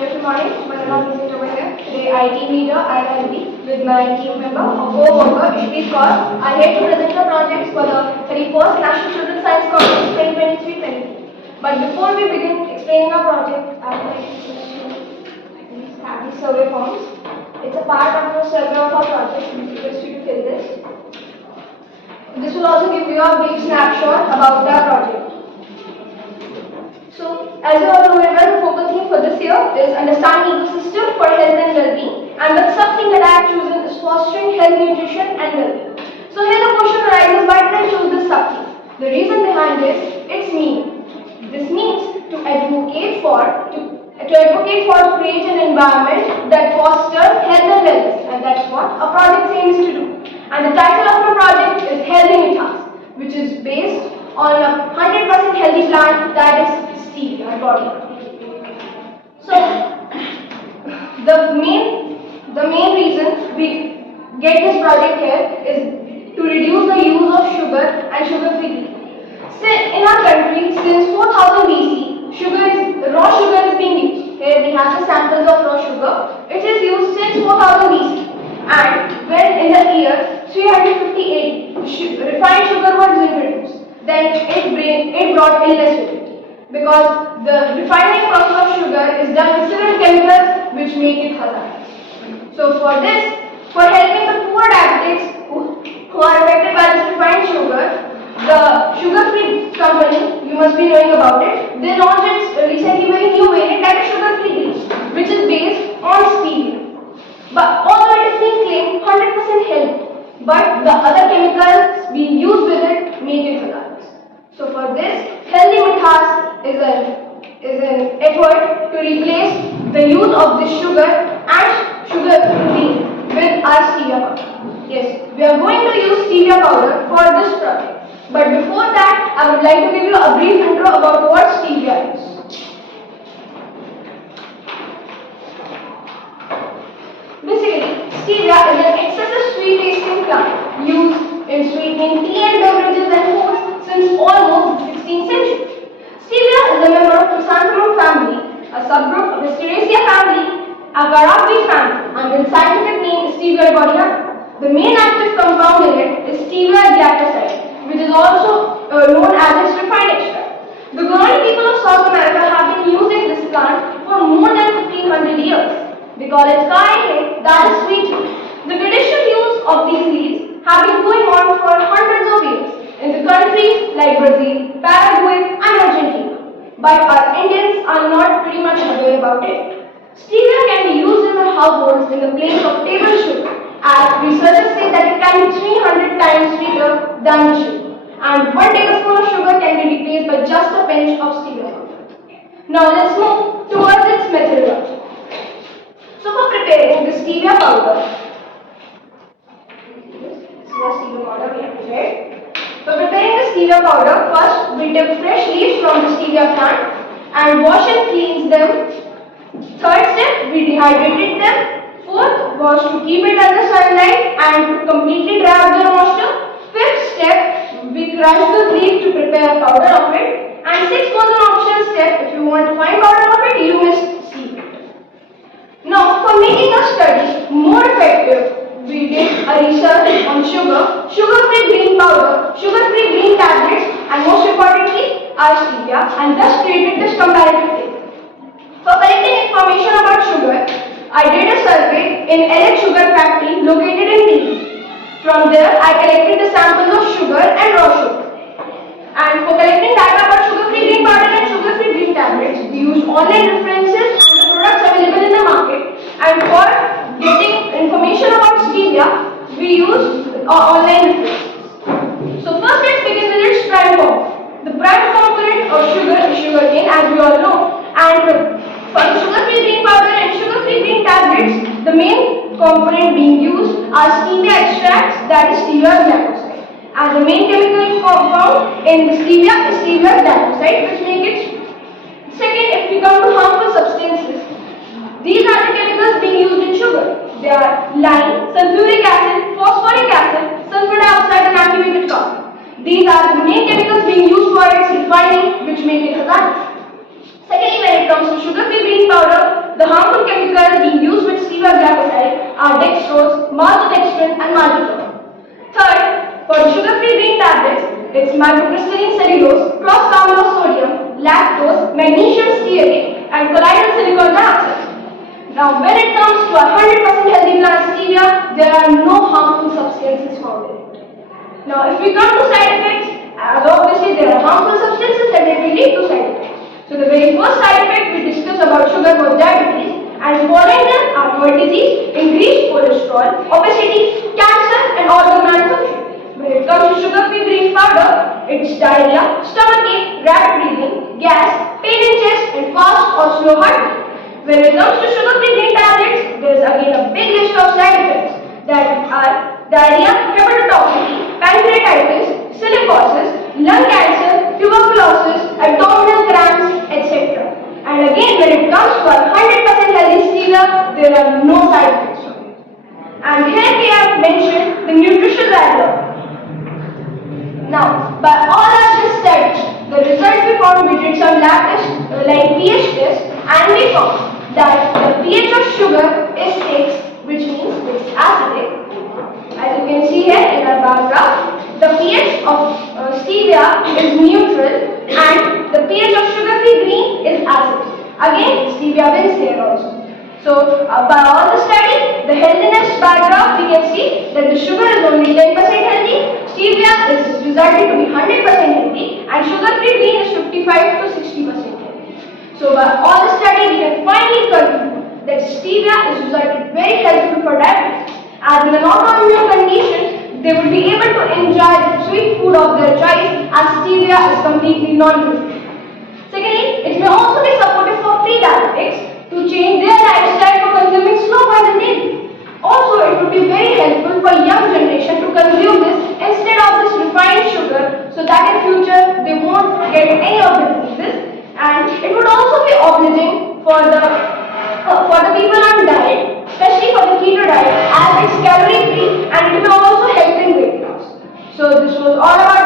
Good morning, my name is Visit over here. Today I team leader ILB with my team member, co-worker Ishpreet Kaur. I here to present the projects for the 31st National Children's Science Conference 2023-20. But before we begin explaining our project, I would like to have the survey forms. It's a part of the survey of our project. We request you to fill this. This will also give you a brief snapshot about the project. So, as you all know, the focal theme for this year is understanding ecosystem for health and well-being, and the sub-theme that I have chosen is fostering health, nutrition, and well-being. So here the question arises: why did I choose this sub-theme? The reason behind this, its meaning. This means to advocate for to create an environment that fosters health and wellness, and that's what a project aims to do. And the title of my project is Healthy Mithas, which is based on a 100% healthy plant that is stevia body. So the main reason we get this project here is to reduce the use of sugar and sugar-free tea. In our country, since 4000 BC, raw sugar is being used. Here we have the samples of raw sugar. It is used since 4000 BC. And when in the year 358, refined sugar was introduced, then it brought illness with it. Because the refining process of sugar is done with several chemicals which make it hazardous. So for helping the poor diabetics who are affected by this refined sugar, the sugar-free company, you must be knowing about it, they launched recently very new variant that is sugar-free grease, which is based on stevia. But although it is being claimed 100% healthy, but the other chemicals being used with it make it hazardous. So for this, Healthy Mithas is an effort to replace the use of this sugar and sugar-free with our stevia powder. Yes, we are going to use stevia powder for this project. But before that, I would like to give you a brief intro about what stevia is. Basically, stevia is an excessive sweet tasting plant used in sweetening tea and beverages and foods since almost the 16th century. Stevia is a member of Chrysanthemum family, a subgroup of the Asteraceae family, Agaric family, and its scientific name is Stevia alboriana. The main active compound in it is stevia glycoside, which is also known as its refined extract. The colonial people of South America have been using this plant for more than 1500 years. We call it karahe, that is sweet tea. The traditional use of these leaves have been going on for hundreds of years in the countries like Brazil, Paraguay, and Argentina. But our Indians are not pretty much aware about it. Stevia can be used in the households in the place of table sugar, as researchers say that it can be 300 times sweeter than sugar. And 1 tablespoon of sugar can be replaced by just a pinch of stevia powder. Now let's move towards its methodology. So for preparing the stevia powder, we have prepared. For preparing the stevia powder, first we take fresh leaves from the stevia plant and wash and cleanse them. Third step, we dehydrated them. Fourth was to keep it under sunlight and to completely dry out the moisture. Fifth step, we crush the leaf to prepare a powder of it. And sixth was an optional step. If you want to find powder of it, you must steep it. Now, for making a study more effective, we did a research on sugar-free green powder, sugar-free green tablets, and most importantly, our stevia, and thus created this comparative table. For collecting information about sugar, I did a survey in LH Sugar Factory located in Delhi. From there, I collected the samples of sugar and raw sugar. And for collecting data about sugar-free green powder and sugar-free green tablets, we used online references and the products available in the market. And for getting information about stevia, we used online references. So first let's begin with its prime component. The prime component of sugar is sugarcane, as we all know. And for the sugar-free green powder and sugar-free green tablets, the main component being used are stevia extracts, that is stevia glycoside. And the main chemical compound in the stevia is stevia glycoside, which make it. Second, if we come to harmful substances, these are the chemicals being used in sugar. They are lime, sulfuric acid, phosphoric acid, sulfur dioxide, and activated carbon. These are the main chemicals being used for its refining, which make it hazardous. Secondly, when it comes to sugar-free green powder, The harmful chemicals being used with stevia glycoside are dextrose, maltodextrin and maltitol. Third, for sugar-free green tablets, it's microcrystalline cellulose, cross-carbonyl sodium, lactose, magnesium stearate and colloidal silicon dioxide. Now, when it comes to 100% healthy plant stevia, there are no harmful substances found in it. Now, if we come to side effects, as obviously there are harmful substances that may lead to side effects. So, the very first side effect we discuss about sugar was diabetes, and following them are heart disease, increased cholesterol, obesity, cancer, and organ malfunction. When it comes to sugar-free green powder, it's diarrhea, stomachache, rapid breathing, gas, pain in chest, and fast or slow heartbeat. When it comes to sugar-free green tablets, there is again a big list of side effects that are diarrhea, hepatotoxicity, pancreatitis, silicosis, lung cancer, tuberculosis, abdominal cramps, etc. And again, when it comes to 100% healthy stevia, there are no side effects from it. And here we have mentioned the nutritional value. Now, by all our just studies, the results we found, we did some lab tests like pH test, and we found that the pH of sugar is 6, which means it's acidic. As you can see here in our bar graph, the pH of stevia is neutral and the pH of sugar-free green is acidic. Again, stevia wins here also. So, by all the study, the healthiness bar graph, we can see that the sugar is only 10% healthy, stevia is resulted to be 100% healthy, and sugar-free green is 55 to 60% healthy. So, by all the study, we can finally conclude that stevia is resulted very helpful for diabetes, as in an autoimmune condition, they will be able to enjoy the sweet food of their choice, as stevia is completely non-nutritional. Secondly, it may also be supportive for pre-diabetics to change their lifestyle for consuming slow poison daily. Also, it would be very helpful for young generation to consume this instead of this refined sugar, so that in future they won't get any of the diseases. And it would also be obliging for the people on diet, especially for the keto diet, as it's calorie free and it will also help in weight loss. So this was all about